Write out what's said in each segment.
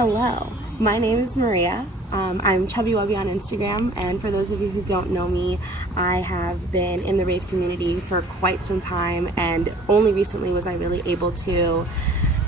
Hello, my name is Maria. I'm Chubby Wubby on Instagram, and for those of you who don't know me, I have been in the rave community for quite some time, and only recently was I really able to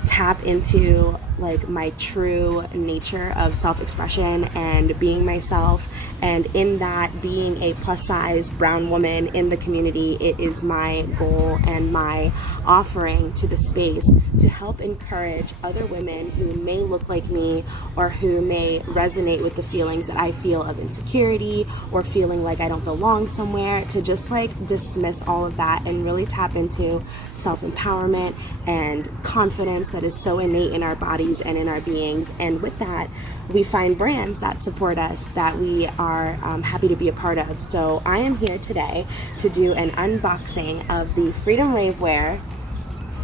tap into like my true nature of self-expression and being myself, and in that, being a plus size brown woman in the community, it is my goal and my offering to the space to help encourage other women who may look like me or who may resonate with the feelings that I feel of insecurity or feeling like I don't belong somewhere, to just like dismiss all of that and really tap into self-empowerment and confidence that is so innate in our bodies and in our beings. And with that, we find brands that support us that we are happy to be a part of. So I am here today to do an unboxing of the Freedom Ravewear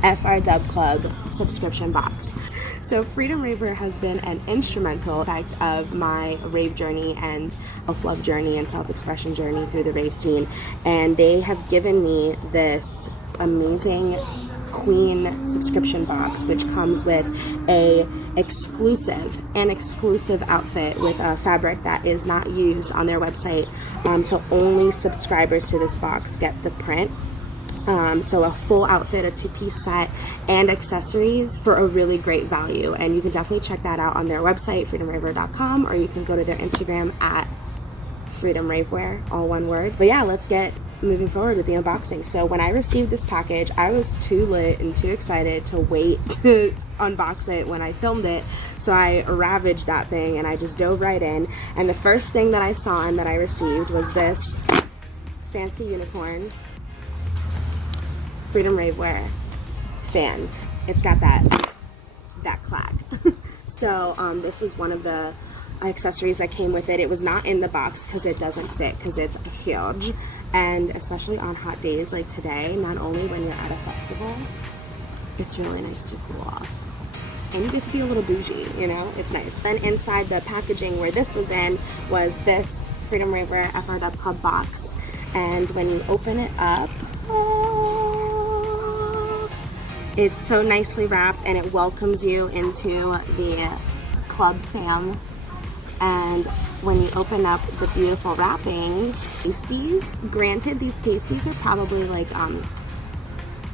FRW Subscription Box. So Freedom Ravewear has been an instrumental fact of my rave journey and self-love journey and self-expression journey through the rave scene, and they have given me this amazing Queen subscription box, which comes with an exclusive outfit with a fabric that is not used on their website, so only subscribers to this box get the print. So a full outfit, a two-piece set, and accessories for a really great value. And you can definitely check that out on their website, freedomravewear.com, or you can go to their Instagram at Freedom Ravewear, all one word. But yeah, let's get moving forward with the unboxing. So when I received this package, I was too lit and too excited to wait to unbox it when I filmed it. So I ravaged that thing and I just dove right in. And the first thing that I saw and that I received was this fancy unicorn Freedom Ravewear fan. It's got that clack. So this was one of the accessories that came with it. It was not in the box because it doesn't fit, because it's huge, and especially on hot days like today, not only when you're at a festival, it's really nice to cool off. And you get to be a little bougie, you know, it's nice. And inside the packaging where this was in was this Freedom Ravewear FRW box, and when you open it up, it's so nicely wrapped and it welcomes you into the club fam. And when you open up the beautiful wrappings, pasties, granted these pasties are probably like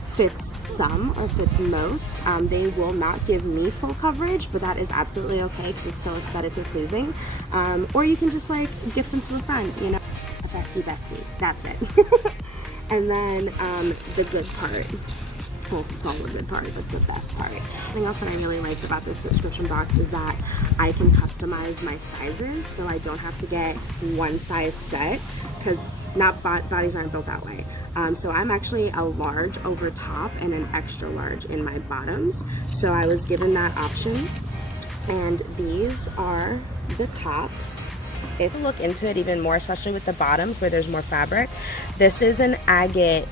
fits some or fits most. They will not give me full coverage, but that is absolutely okay because it's still aesthetically pleasing. Or you can just like gift them to a friend, you know, a bestie, that's it. And then the good part. Well, it's all the good part, but the best part. Something else that I really liked about this subscription box is that I can customize my sizes, so I don't have to get one size set, because bodies aren't built that way. So I'm actually a large over top and an extra large in my bottoms, so I was given that option. And these are the tops. If you look into it even more, especially with the bottoms where there's more fabric, this is an agate,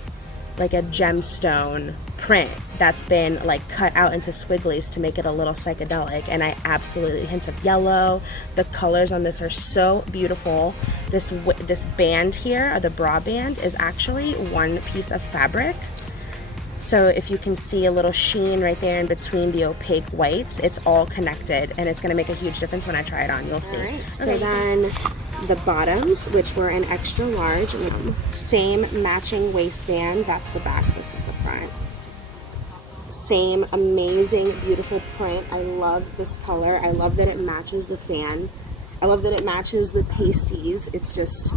like a gemstone print that's been like cut out into swigglies to make it a little psychedelic, and I absolutely, hints of yellow. The colors on this are so beautiful. This band here, or the bra band, is actually one piece of fabric. So if you can see a little sheen right there in between the opaque whites, it's all connected, and it's going to make a huge difference when I try it on. You'll see. Right. So then the bottoms, which were an extra large, same matching waistband. That's the back. This is the front. Same amazing, beautiful print. I love this color. I love that it matches the fan. I love that it matches the pasties. It's just,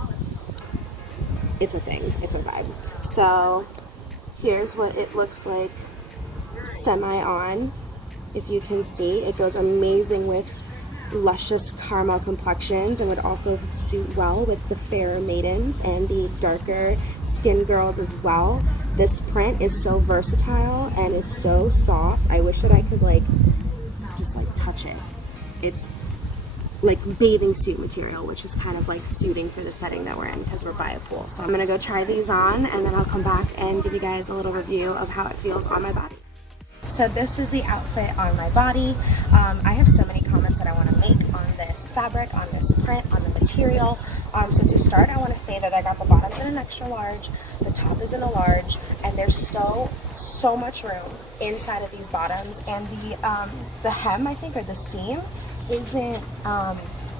it's a thing. It's a vibe. So here's what it looks like semi-on. If you can see, it goes amazing with luscious caramel complexions and would also suit well with the fairer maidens and the darker skinned girls as well. This print is so versatile and is so soft. I wish that I could like just like touch it. It's like bathing suit material, which is kind of like suiting for the setting that we're in because we're by a pool. So I'm gonna go try these on, and then I'll come back and give you guys a little review of how it feels on my body. So this is the outfit on my body. I have so many comments that I want to make on this fabric, on this print, on the material. So to start, I want to say that I got the bottoms in an extra large, the top is in a large, and there's still so much room inside of these bottoms. And the hem, I think, or the seam, isn't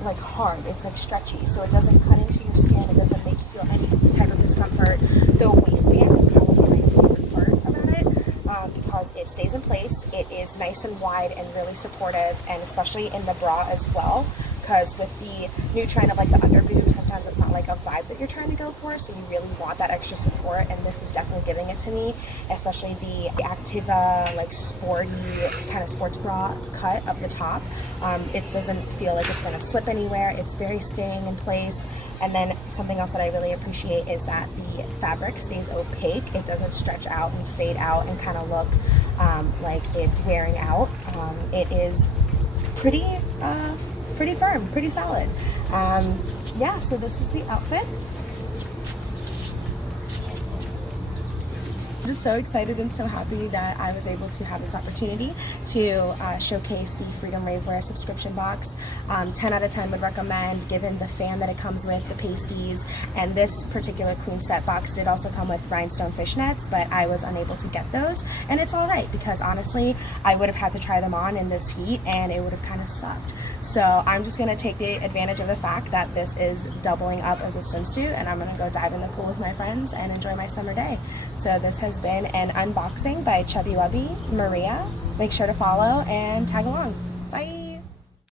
like hard. It's like stretchy, so it doesn't cut into your skin. It doesn't make you feel any type of discomfort. The waistband is probably my favorite part about it because it stays in place. It is nice and wide and really supportive, and especially in the bra as well. Because with the new trend of like the under boob, sometimes it's not like a vibe that you're trying to go for, so you really want that extra support, and this is definitely giving it to me, especially the Activa like sporty kind of sports bra cut of the top. It doesn't feel like it's going to slip anywhere. It's very staying in place. And then something else that I really appreciate is that the fabric stays opaque. It doesn't stretch out and fade out and kind of look like it's wearing out. It is pretty firm, pretty solid. Yeah, so this is the outfit. I'm just so excited and so happy that I was able to have this opportunity to showcase the Freedom Rave Wear subscription box. 10 out of 10 would recommend, given the fan that it comes with, the pasties, and this particular queen set box did also come with rhinestone fishnets, but I was unable to get those, and it's all right because honestly I would have had to try them on in this heat and it would have kind of sucked. So I'm just going to take the advantage of the fact that this is doubling up as a swimsuit, and I'm going to go dive in the pool with my friends and enjoy my summer day. So this has been an unboxing by Chubby Wubby Maria. Make sure to follow and tag along.